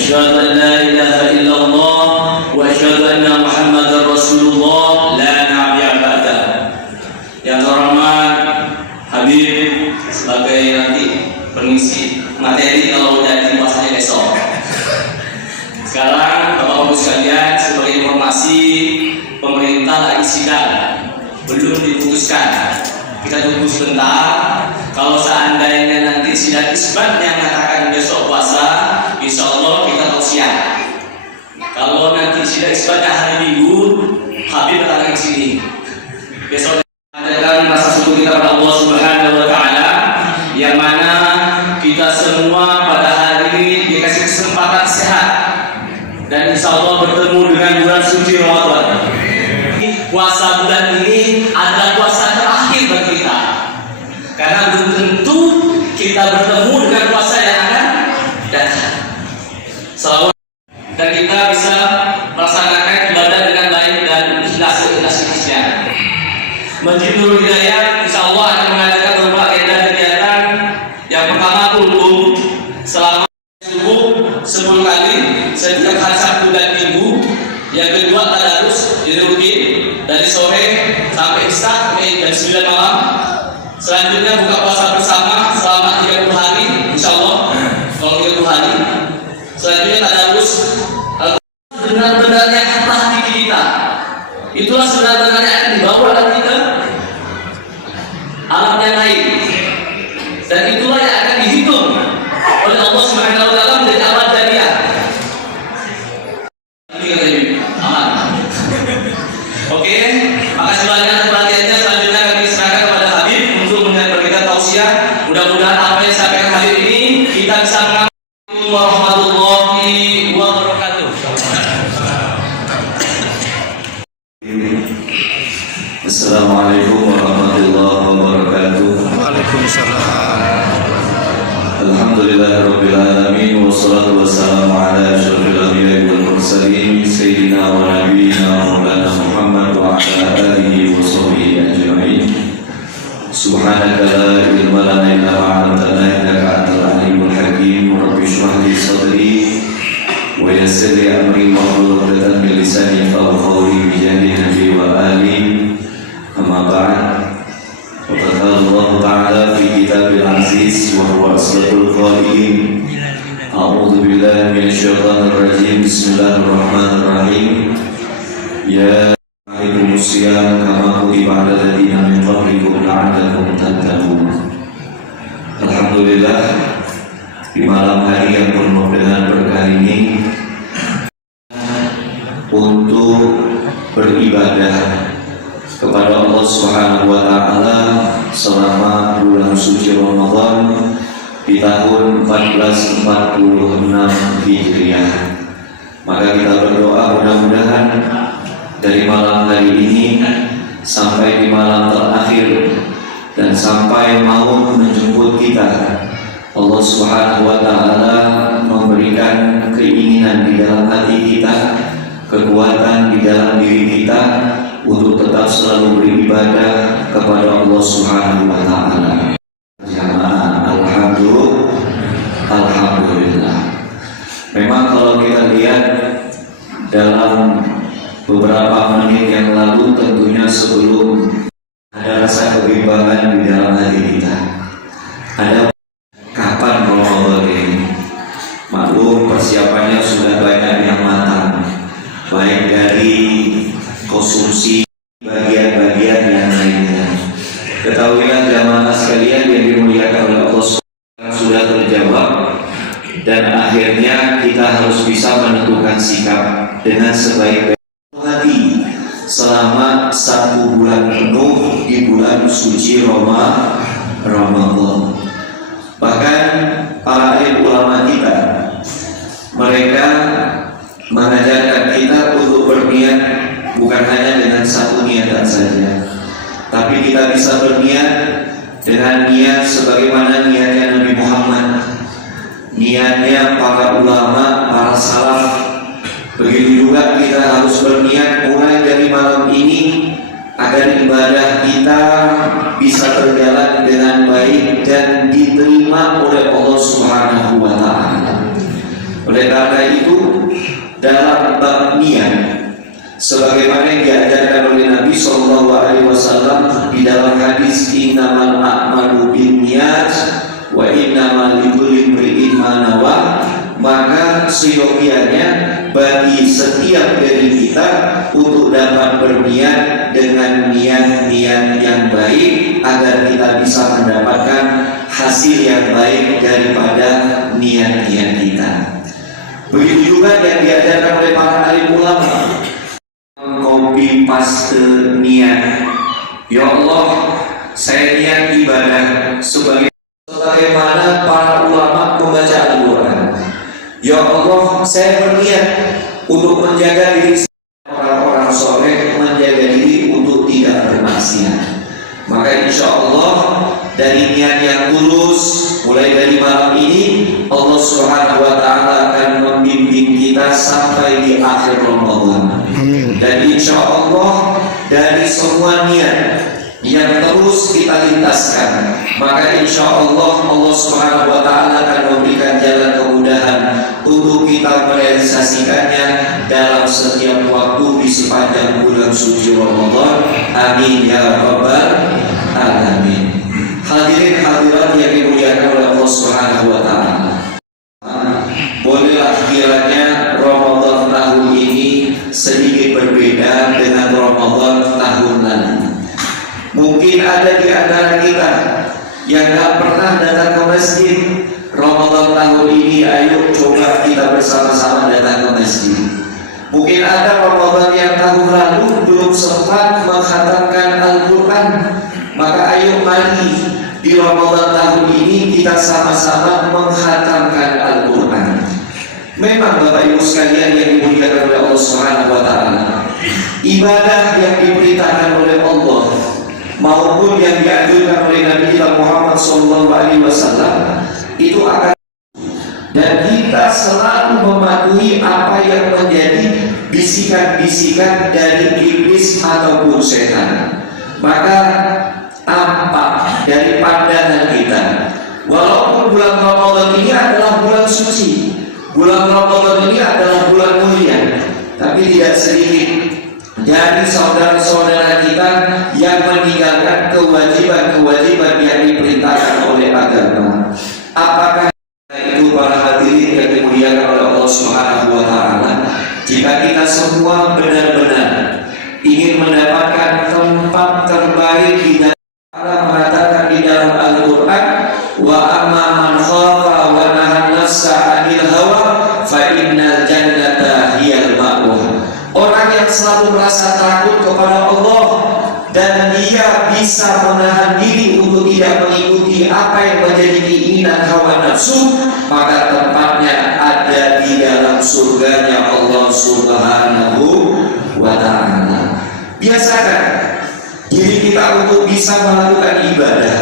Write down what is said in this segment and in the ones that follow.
أشهد أن لا إله إلا الله وأشهد أن محمدا رسول الله لا نبي بعده. Yang terhormat Habib sebagai nanti pengisi materi kalau jadi puasanya besok. Sekarang Bapak-Ibu sekalian, sebagai informasi, pemerintah lagi sidang, belum diputuskan. Kita tunggu sebentar. Kalau seandainya nanti sidang isbat yang mengatakan besok puasa, insya Allah kita tahu siang. Kalau nanti sidang isbatnya hari Minggu, Habib datang ke sini. Besok adalah rasa syukur kita kepada Allah Subhanahu Wa Taala, yang mana kita semua pada hari ini dikasih kesempatan sehat dan insya Allah bertemu dengan bulan suci Ramadan. Puasa bulan ini adalah puasa terakhir bagi kita, karena belum tentu kita bertemu dengan puasa yang akan datang. Salawat dan kita bisa melaksanakan ibadah dengan baik dan ikhlas-ikhlasnya. Masjid Nurul Hidayah insya Allah akan mengadakan beberapa agenda kegiatan. Yang pertama kultum selama subuh 10 kali setiap hari Sabtu dan Minggu. Yang kedua tadarus di rutin dari sore sampai isya jam 9 malam. Selanjutnya buka puasa bersama selama 30 hari insya Allah. Kalau 30 hari. Selanjutnya tadarus benar-benarnya kata hati kita. Itulah sebenarnya akan dibawa nanti ke alam yang lain, dan itulah yang akan dihitung oleh Allah Subhanahu Wa Taala menjadi amal jariah. Aman. Oke, makasih banyak atas perhatiannya. Selanjutnya kami serahkan kepada Habib untuk memberikan tausiah. Mudah-mudahan apa yang disampaikan Habib ini kita bisa mengambil. Warahmatullahi wabarakatuh. Assalamualaikum warahmatullahi wabarakatuh. Waalaikumsalam. Alhamdulillahirabbil alamin wassalatu wassalamu ala asyrofil anbiya'i wal mursalin sayyidina wa nabiyyina maulana Muhammad wa ala alihi wa sahbihi ajma'in. Subhanaka la ilma lana illa ma 'allamtana innaka antal alimul hakim. Rabbi shrah li sadri wa yassir li amri wahlul 'uqdatam min lisani yafqahu qawli bi jahi nabi wa ali. Amma ba'd. Faqad qala Allah Ta'ala fi kitabil aziz wa huwa asdaqul qailin. A'udzu billahi minasyaitonir rajim. Bismillahirrahmanirrahim. Ya ayyuhal muslimun kama kutiba 'alal ladzina min qablikum la'allakum tattaqun. Alhamdulillah, di malam hari yang penuh dengan berkah ini untuk beribadah kepada Allah Subhanahu Wa Taala selama bulan suci Ramadan di tahun 1446 Hijriah. Maka kita berdoa mudah-mudahan dari malam hari ini sampai di malam terakhir dan sampai maut menjemput kita, Allah Subhanahu Wa Taala memberikan keinginan di dalam hati kita, kekuatan di dalam diri kita untuk tetap selalu beribadah kepada Allah Subhanahu Wa Taala. Jamaah, alhamdulillah. Memang kalau kita lihat dalam beberapa menit yang lalu, tentunya sebelum ada rasa kebimbangan di dalam hati kita. Ada kapan Ramadan ini? Maklum persiapannya sudah banyak yang matang, baik dari konsumsi bagian-bagian yang lainnya. Ketahuilah jamaah sekalian yang dimuliakan oleh Allah sudah terjawab, dan akhirnya kita harus bisa menentukan sikap dengan sebaik-baik hati selama 1 bulan penuh di bulan suci Ramadan. Bahkan para alim ulama kita, mereka mengajarkan kita untuk berniat bukan hanya dengan satu niatan saja, tapi kita bisa berniat dengan niat sebagaimana niatnya Nabi Muhammad, niatnya para ulama, para salaf. Begitu juga kita harus berniat mulai dari malam ini agar ibadah kita bisa berjalan dengan baik dan diterima oleh Allah Subhanahu Wa Taala. Oleh karena itu, dalam bab niat, sebagaimana yang diajarkan oleh Nabi SAW di dalam hadis innamal a'malu binniyat wa innamal likulli imri'in ma nawa, maka seyogianya bagi setiap dari kita untuk dapat berniat dengan niat-niat yang baik agar kita bisa mendapatkan hasil yang baik daripada niat-niat kita. Begitu juga yang diajarkan oleh para alim ulama, copy paste niat. Ya Allah, saya niat ibadah sebagaimana para ulama membaca Al-Quran. Ya Allah, saya berniat untuk menjaga diri orang-orang soleh, menjaga diri untuk tidak bermaksiat. Maka insya Allah dari niat yang tulus, mulai dari malam ini Allah Subhanahu wa Ta'ala akan membimbing kita sampai di akhir Ramadan. Dan insya Allah dari semua niat yang terus kita lintaskan, maka insya Allah Allah Subhanahu wa Ta'ala akan memberikan jalan kemudahan untuk kita merealisasikannya dalam setiap waktu di sepanjang bulan suci Ramadan. Amin ya rabbal alamin. Hadirin hadirat yang dimuliakan oleh Allah Subhanahu wa Ta'ala, bolehlah kiranya Ramadan tahun ini sedikit berbeda dengan Ramadan tahun lalu. Mungkin ada di antara kita yang gak pernah datang ke masjid. Ramadan tahun ini ayo coba kita bersama-sama datang ke masjid. Mungkin ada Ramadan yang tahun lalu belum sempat menghatamkan Al-Quran, maka ayo mari di Ramadan tahun ini kita sama-sama menghatamkan Al-Quran. Memang Bapak Ibu sekalian yang dimuliakan oleh Allah Subhanahu wa Ta'ala, ibadah yang diperintahkan oleh Allah maupun yang dianjurkan oleh Nabi kita Muhammad SAW itu akan, dan kita selalu mematuhi apa yang menjadi bisikan-bisikan dari iblis ataupun setan. Maka tampak dari pandangan kita, walaupun bulan Ramadan ini adalah bulan suci, bulan Ramadan ini adalah bulan mulia, tapi tidak sedikit dari saudara-saudara kita yang meninggalkan kewajiban-kewajiban yang diperintahkan oleh agama. Apakah itu para hadirin yang dimuliakan oleh Allah Subhanahu wa Ta'ala, jika kita semua benar-benar ingin mendapatkan tempat terbaik di dalam, Allah mengatakan di dalam Al-Quran, wa amma man khafa wa nahan nafsa 'anil hawa fa innal jannata hiyal ma'wa. Orang yang selalu merasa takut kepada Allah dan dia bisa menahan diri untuk tidak mengikuti apa yang menjadi keinginan hawa nafsu, maka tempatnya ada di dalam surganya Allah Subhanahu wa Ta'ala. Biasakan diri kita untuk bisa melakukan ibadah.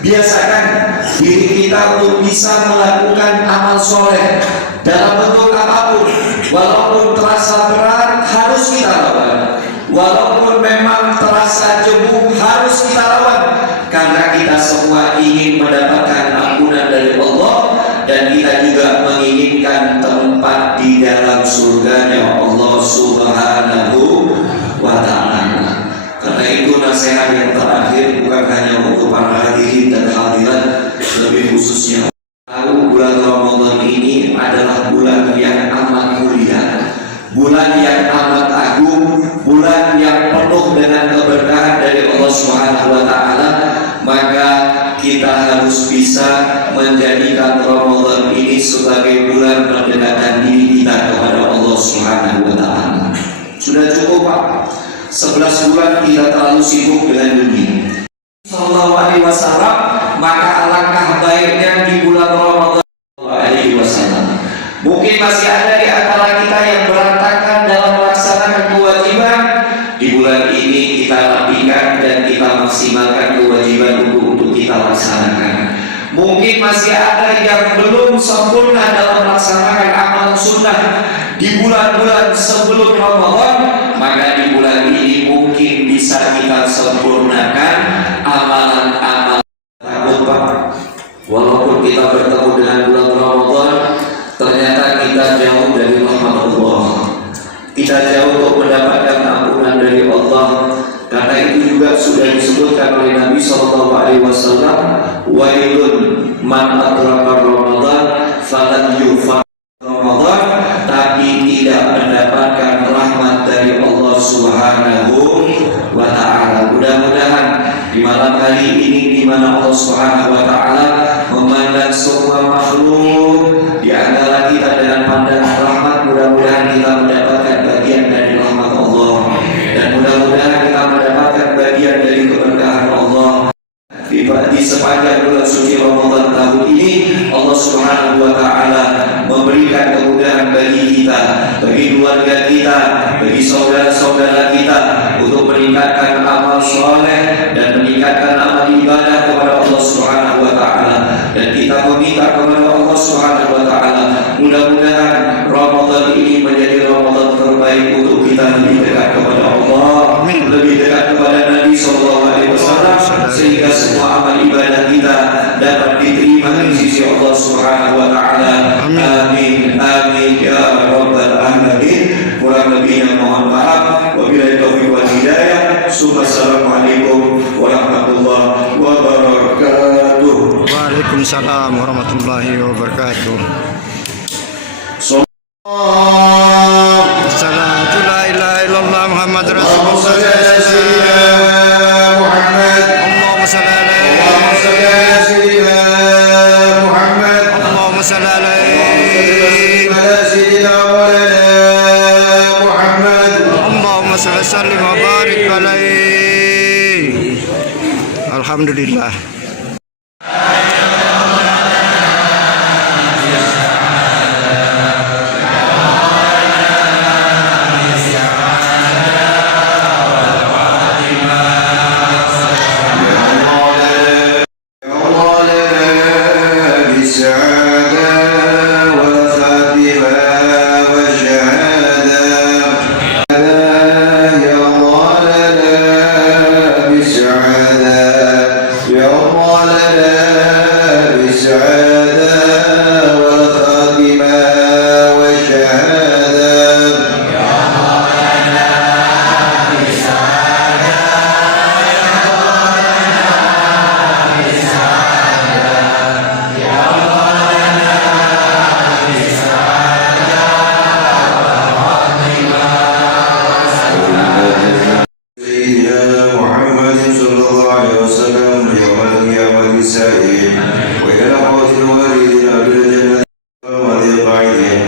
Biasakan diri kita untuk bisa melakukan amal soleh dalam bentuk apapun. Walaupun terasa berat harus kita lawan, walaupun memang terasa jenuh harus kita lawan, karena kita semua ingin mendapatkan ampunan dari Allah dan kita juga menginginkan tempat di dalam surganya Allah Subhanahu wa Ta'ala. Karena itu nasihat yang terakhir bukan hanya untuk para hadirin dan hadirat, lebih khususnya tahu bulan Ramadan ini adalah bulan yang amat mulia, bulan yang amat agung, bulan yang penuh dengan keberkahan dari Allah Subhanahu wa Ta'ala. Maka kita harus bisa menjadikan Ramadan ini sebagai bulan pendekatan diri kita kepada Allah Subhanahu wa Ta'ala. Sudah cukup Pak, 11 bulan kita terlalu sibuk dengan dunia. Sallallahu alaihi wasallam, maka alangkah baiknya di bulan Ramadan alaihi wasallam. Mungkin masih ada di antara kita yang berantakan dalam melaksanakan kewajiban. Di bulan ini kita rapikan dan kita maksimalkan kewajiban untuk kita laksanakan. Mungkin masih ada yang belum sempurna dalam melaksanakan amalan sunnah di bulan-bulan sebelum Ramadan, maka di bulan ini mungkin bisa kita sempurnakan amalan-amalan. Takut Pak, walaupun kita bertemu dengan bulan Ramadan, ternyata kita jauh dari rahmat Allah. Kita jauh untuk mendapatkan ampunan dari Allah. Karena itu juga sudah disebutkan oleh Nabi SAW, wailun man adraka Ramadan falan yufar Ramadan, tapi tidak mendapatkan rahmat dari Allah Subhanahu wa Ta'ala. Mudah-mudahan di malam hari ini, di mana Allah Subhanahu wa Ta'ala memandang semua makhluk di antara kita dengan pandangan rahmat, mudah-mudahan kita mendapatkan bagian dari rahmat Allah, dan mudah-mudahan kita mendapatkan bagian dari keberkahan Allah di sepanjang bulan suci Ramadan tahun ini. Allah Subhanahu wa Ta'ala memberikan kemudahan bagi kita, bagi keluarga kita, bagi saudara-saudara kita untuk meningkatkan amal soleh dan meningkatkan amal ibadah kepada Allah Subhanahu wa Ta'ala. Dan kita meminta kepada Allah Subhanahu wa Ta'ala, mudah-mudahan Ramadan ini menjadi Ramadan terbaik untuk kita lebih dekat kepada Allah, lebih dekat kepada Nabi SAW, sehingga semua amal ibadah kita dapat diterima di sisi Allah Subhanahu wa Ta'ala. Amin amin ya rabbal alamin. Kurang lebihnya mohon maaf. Wabillahi taufiq wal hidayah. Assalamualaikum warahmatullahi wabarakatuh. Waalaikumsalam warahmatullahi wabarakatuh. Salatu la ilaha illallah Muhammad Rasulullah. Allahumma salli ala Allahumma salli ala Allahumma salli sallim wa barik alaihi. Alhamdulillah. وإلى حوض الوالدين أبي الجنة وذي القاعدين